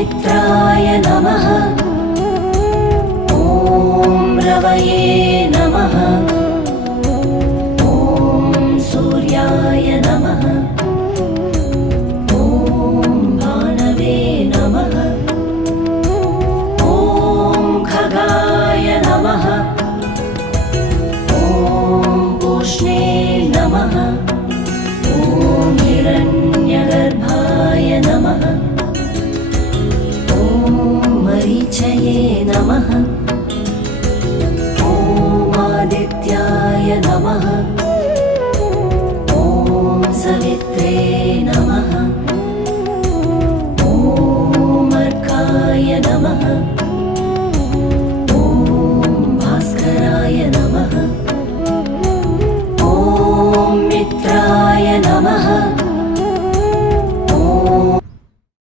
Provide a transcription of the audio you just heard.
मित्राय नमः। ॐ रवये नमः। ॐ सूर्याय नमः। ॐ भानवे नमः। ॐ खगाय नमः। ॐ पूष्णे नमः। ॐ हिरण्यगर्भाय नमः। मरीचये नमः। ॐ आदित्याय नमः। ॐ सवित्रे नमः।